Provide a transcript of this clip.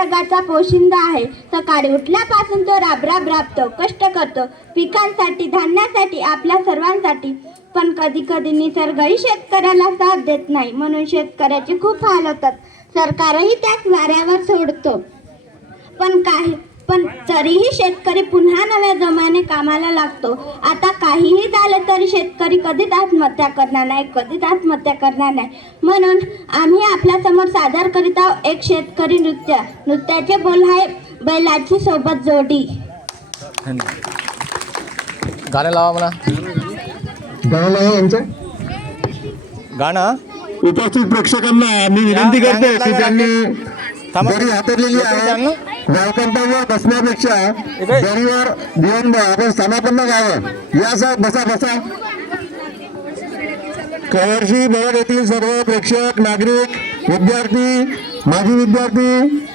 जगाचा पोशिंदा आहे. सकाळी उठल्यापासून तो राबतो, कष्ट करतो पिकांसाठी, धान्यासाठी, आपल्या सर्वांसाठी. पण कधी कधी निसर्गही शेतकऱ्याला साथ देत नाही, म्हणून शेतकऱ्याचे खूप हाल होतात. सरकारही त्याच वाऱ्यावर सोडतो. पण तरीही शेतकरी पुन्हा नव्या जोमाने कामाला लागतो. आता काहीही झालं तरी शेतकरी कधीच आत्महत्या करणार नाही. म्हणून आम्ही आपल्या समोर सादर करीत आहोत एक शेतकरी नृत्य. नृत्याचे बोल आहे बैलाची सोबत जोडी. गाणं लावा मला. गाणं लावा यांचं. गाणं उपस्थित प्रेक्षकांना मी विनंती करतो की त्यांनी दरी हातरलेली आहे, गावकंपावर बसण्यापेक्षा दरीवर घेऊन आपण स्थानापन्न गावं. या बसा. कवर्षी भवन येथील सर्व प्रेक्षक, नागरिक, विद्यार्थी, माजी विद्यार्थी